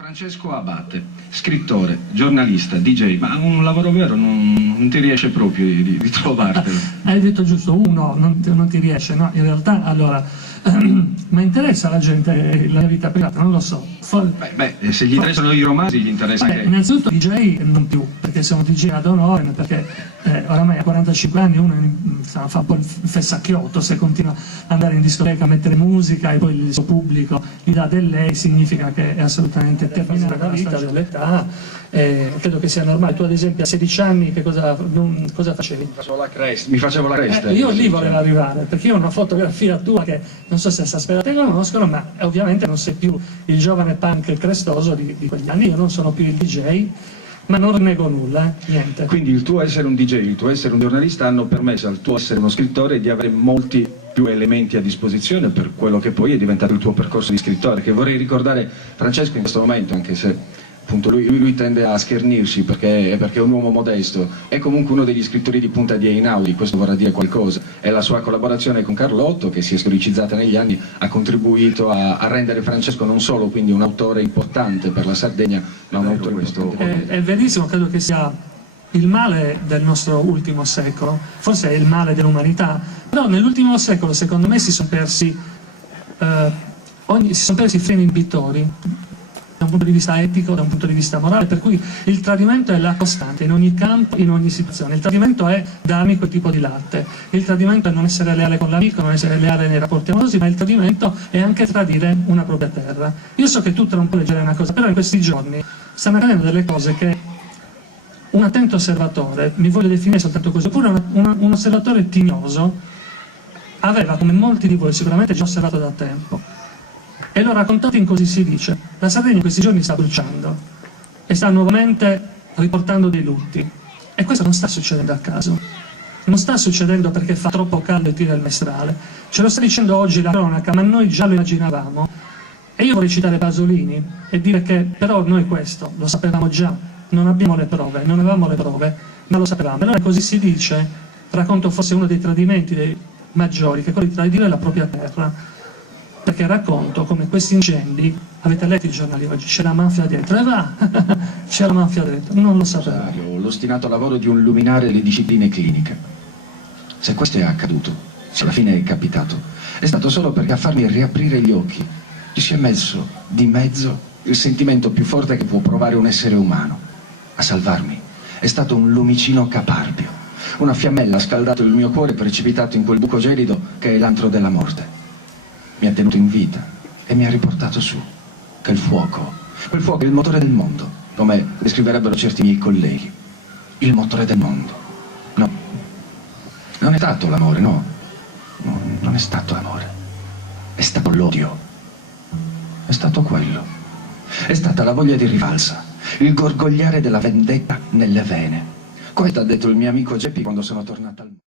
Francesco Abate, scrittore, giornalista, DJ, ma un lavoro vero non ti riesce proprio di trovartelo. Hai detto giusto, uno non ti riesce, no? In realtà, allora, ma interessa alla gente la vita privata? Non lo so. Se gli interessano i romanzi, gli interessa anche... Innanzitutto DJ non più, perché siamo DJ ad onore, perché oramai a 45 anni uno fa un po' il fessacchiotto se continua ad andare in discoteca a mettere musica e poi il suo pubblico gli dà del lei, significa che è assolutamente terminata la vita, dell'età, credo che sia normale. Tu ad esempio a 16 anni che cosa facevi? Mi facevo la cresta. Io lì volevo arrivare, perché io ho una fotografia tua che non so se te la conoscono, ma ovviamente non sei più il giovane punk crestoso di quegli anni. Io non sono più il DJ, ma non nego nulla, niente. Quindi il tuo essere un DJ, il tuo essere un giornalista hanno permesso al tuo essere uno scrittore di avere molti più elementi a disposizione per quello che poi è diventato il tuo percorso di scrittore, che vorrei ricordare Francesco in questo momento, anche se appunto lui tende a schernirsi perché è un uomo modesto, è comunque uno degli scrittori di punta di Einaudi, questo vorrà dire qualcosa, e la sua collaborazione con Carlotto, che si è storicizzata negli anni, ha contribuito a rendere Francesco non solo quindi un autore importante per la Sardegna, ma un autore importante. È verissimo, credo che sia il male del nostro ultimo secolo, forse è il male dell'umanità, però nell'ultimo secolo secondo me si sono persi i freni inibitori da un punto di vista etico, da un punto di vista morale, per cui il tradimento è la costante in ogni campo, in ogni situazione. Il tradimento è darmi quel tipo di latte, il tradimento è non essere leale con l'amico, non essere leale nei rapporti amorosi, ma il tradimento è anche tradire una propria terra. Io so che tu tra un po' leggerai una cosa, però in questi giorni stanno accadendo delle cose che un attento osservatore, mi voglio definire soltanto così, oppure un osservatore tignoso, aveva, come molti di voi sicuramente già osservato da tempo, e l'ho raccontato in Così si dice. La Sardegna in questi giorni sta bruciando e sta nuovamente riportando dei lutti, e questo non sta succedendo a caso, non sta succedendo perché fa troppo caldo e tira il mestrale, ce lo sta dicendo oggi la cronaca, ma noi già lo immaginavamo. E io vorrei citare Pasolini e dire che però noi questo lo sapevamo già, non abbiamo le prove, non avevamo le prove, ma lo sapevamo. Allora Così si dice, racconto forse uno dei tradimenti dei maggiori, che è quello di tradire la propria terra, perché racconto come questi incendi, avete letto i giornali oggi, c'è la mafia dentro, e va, c'è la mafia dentro, non lo sapevo. L'ostinato lavoro di un luminare delle discipline cliniche. Se questo è accaduto, se alla fine è capitato, è stato solo perché a farmi riaprire gli occhi ci si è messo di mezzo il sentimento più forte che può provare un essere umano. A salvarmi è stato un lumicino caparbio, una fiammella ha scaldato il mio cuore precipitato in quel buco gelido che è l'antro della morte. Mi ha tenuto in vita e mi ha riportato su, che il fuoco, quel fuoco è il motore del mondo, come descriverebbero certi miei colleghi. Il motore del mondo. No, non è stato l'amore, no, non è stato l'amore, è stato l'odio, è stato quello, è stata la voglia di rivalsa, il gorgogliare della vendetta nelle vene. Questo ha detto il mio amico Geppi quando sono tornato al mondo.